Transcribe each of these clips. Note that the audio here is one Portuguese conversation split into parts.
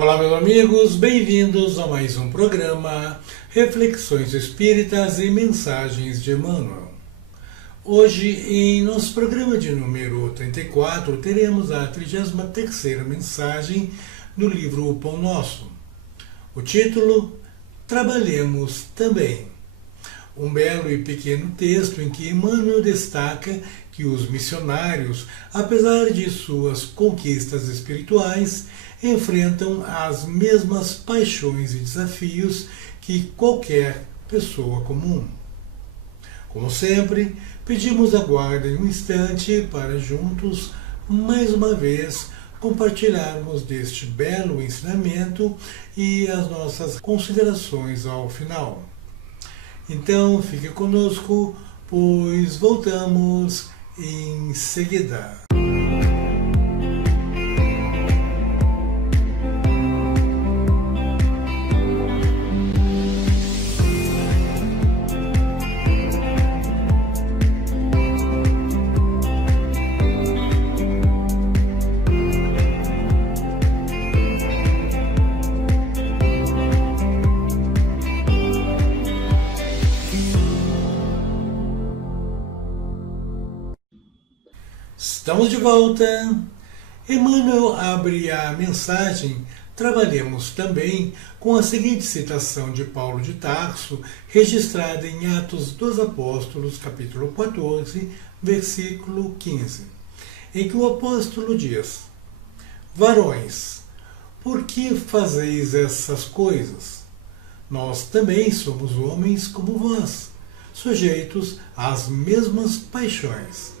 Olá, meus amigos, bem-vindos a mais um programa Reflexões Espíritas e Mensagens de Emmanuel. Hoje, em nosso programa de número 34, teremos a 33ª mensagem do livro O Pão Nosso. O título, Trabalhemos Também. Um belo e pequeno texto em que Emmanuel destaca que os missionários, apesar de suas conquistas espirituais, enfrentam as mesmas paixões e desafios que qualquer pessoa comum. Como sempre, pedimos aguardem um instante para juntos, mais uma vez, compartilharmos deste belo ensinamento e as nossas considerações ao final. Então, fique conosco, pois voltamos em seguida. Estamos de volta. Emmanuel abre a mensagem Trabalhemos Também com a seguinte citação de Paulo de Tarso, registrada em Atos dos Apóstolos, capítulo 14, versículo 15, em que o apóstolo diz: Varões, por que fazeis essas coisas? Nós também somos homens como vós, sujeitos às mesmas paixões.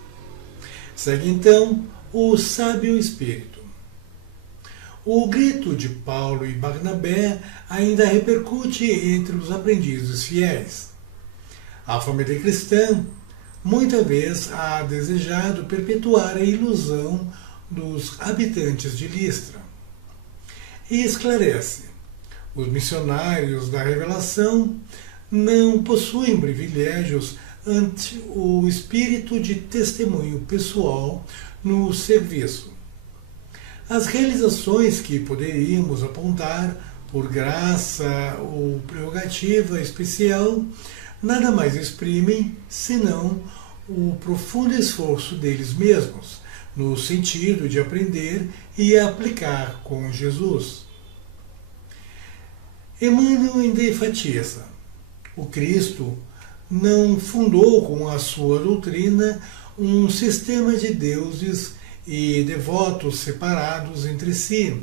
Segue então o sábio espírito. O grito de Paulo e Barnabé ainda repercute entre os aprendizes fiéis. A família cristã muita vez ha desejado perpetuar a ilusão dos habitantes de Listra. E esclarece: os missionários da revelação não possuem privilégios ante o espírito de testemunho pessoal no serviço. As realizações que poderíamos apontar por graça ou prerrogativa especial nada mais exprimem senão o profundo esforço deles mesmos, no sentido de aprender e aplicar com Jesus. Emmanuel ainda enfatiza: o Cristo não fundou com a sua doutrina um sistema de deuses e devotos separados entre si.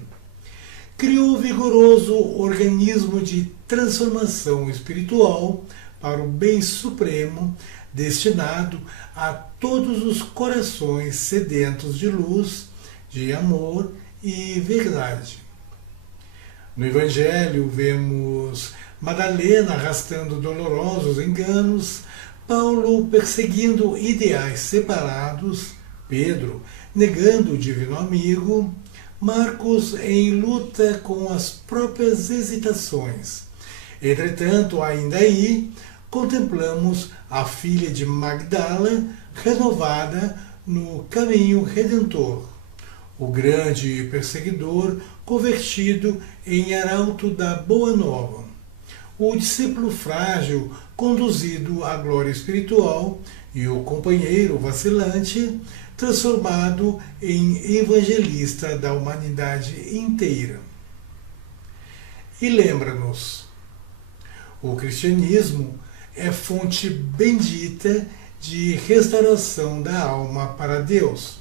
Criou vigoroso organismo de transformação espiritual para o bem supremo, destinado a todos os corações sedentos de luz, de amor e verdade. No Evangelho vemos Madalena arrastando dolorosos enganos, Paulo perseguindo ideais separados, Pedro negando o divino amigo, Marcos em luta com as próprias hesitações. Entretanto, ainda aí, contemplamos a filha de Magdala renovada no caminho redentor, o grande perseguidor convertido em arauto da Boa Nova, o discípulo frágil conduzido à glória espiritual e o companheiro vacilante transformado em evangelista da humanidade inteira. E lembra-nos, o cristianismo é fonte bendita de restauração da alma para Deus.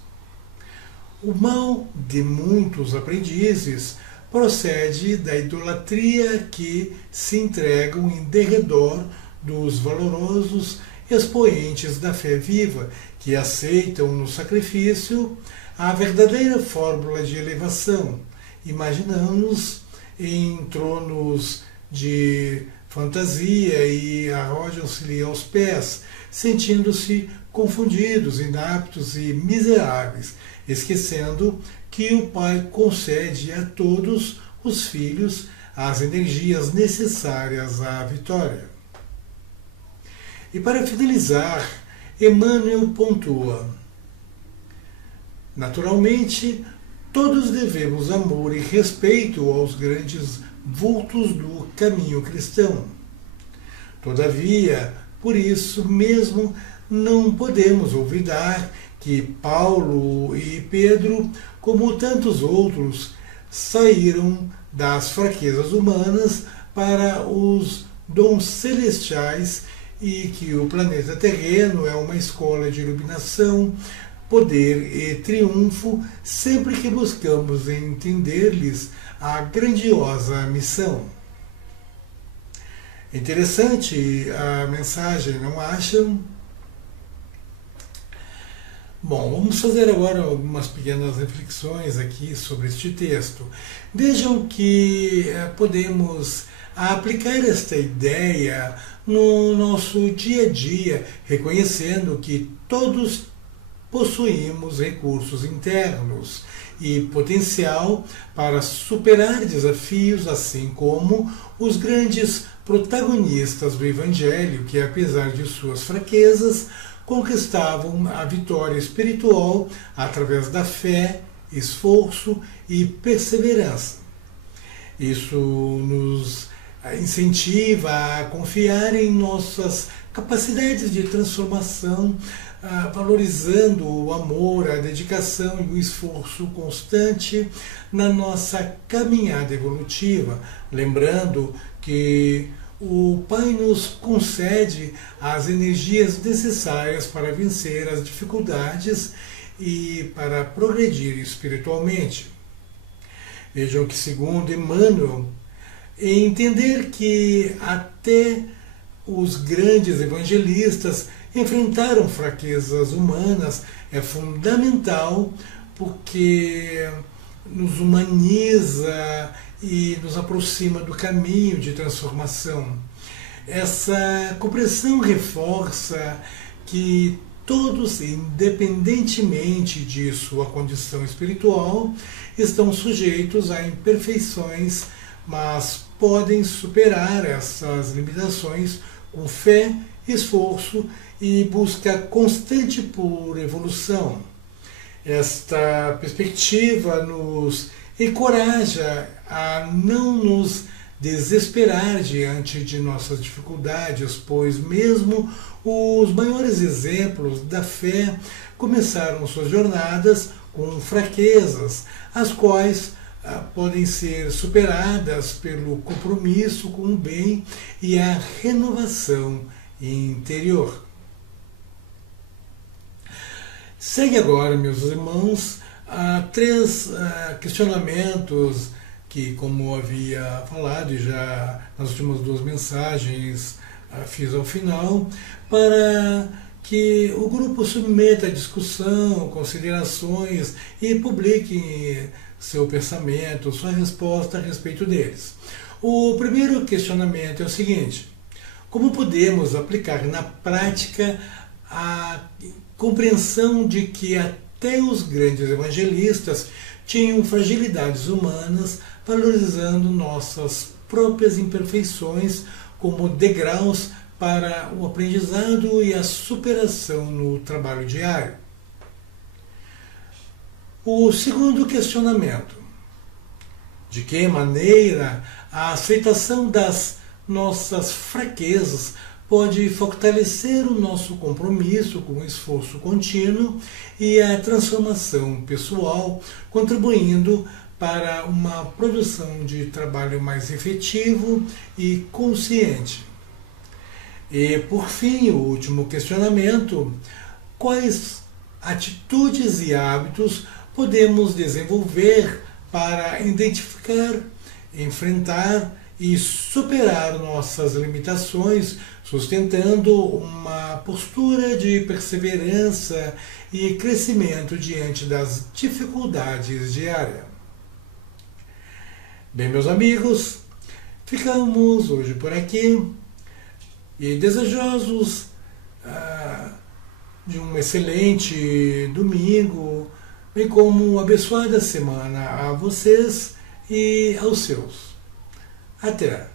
O mal de muitos aprendizes procede da idolatria que se entregam em derredor dos valorosos expoentes da fé viva, que aceitam no sacrifício a verdadeira fórmula de elevação, imaginando-nos em tronos de fantasia e arrojam-se-lhe aos pés, sentindo-se confundidos, inaptos e miseráveis, esquecendo que o Pai concede a todos os filhos as energias necessárias à vitória. E para finalizar, Emmanuel pontua: naturalmente, todos devemos amor e respeito aos grandes vultos do caminho cristão. Todavia, por isso mesmo, não podemos olvidar que Paulo e Pedro, como tantos outros, saíram das fraquezas humanas para os dons celestiais e que o planeta terreno é uma escola de iluminação, poder e triunfo sempre que buscamos entender-lhes a grandiosa missão. Interessante a mensagem, não acham? Bom, vamos fazer agora algumas pequenas reflexões aqui sobre este texto. Vejam que podemos aplicar esta ideia no nosso dia a dia, reconhecendo que todos possuímos recursos internos e potencial para superar desafios, assim como os grandes protagonistas do Evangelho, que apesar de suas fraquezas, conquistavam a vitória espiritual através da fé, esforço e perseverança. Isso nos incentiva a confiar em nossas capacidades de transformação, valorizando o amor, a dedicação e o esforço constante na nossa caminhada evolutiva, lembrando que o Pai nos concede as energias necessárias para vencer as dificuldades e para progredir espiritualmente. Vejam que, segundo Emmanuel, entender que até os grandes evangelistas enfrentaram fraquezas humanas é fundamental, porque nos humaniza e nos aproxima do caminho de transformação. Essa compreensão reforça que todos, independentemente de sua condição espiritual, estão sujeitos a imperfeições, mas podem superar essas limitações com fé, esforço e busca constante por evolução. Esta perspectiva nos encoraja a não nos desesperar diante de nossas dificuldades, pois mesmo os maiores exemplos da fé começaram suas jornadas com fraquezas, as quais podem ser superadas pelo compromisso com o bem e a renovação interior. Segue agora, meus irmãos, três questionamentos que, como havia falado e já nas últimas duas mensagens fiz ao final, para que o grupo submeta a discussão, considerações e publique seu pensamento, sua resposta a respeito deles. O primeiro questionamento é o seguinte: como podemos aplicar na prática a compreensão de que até os grandes evangelistas tinham fragilidades humanas, valorizando nossas próprias imperfeições como degraus para o aprendizado e a superação no trabalho diário? O segundo questionamento: de que maneira a aceitação das nossas fraquezas pode fortalecer o nosso compromisso com o esforço contínuo e a transformação pessoal, contribuindo para uma produção de trabalho mais efetivo e consciente? E, por fim, o último questionamento: quais atitudes e hábitos podemos desenvolver para identificar, enfrentar e superar nossas limitações, sustentando uma postura de perseverança e crescimento diante das dificuldades diárias? Bem, meus amigos, ficamos hoje por aqui e desejosos de um excelente domingo, bem como uma abençoada semana a vocês e aos seus. Até!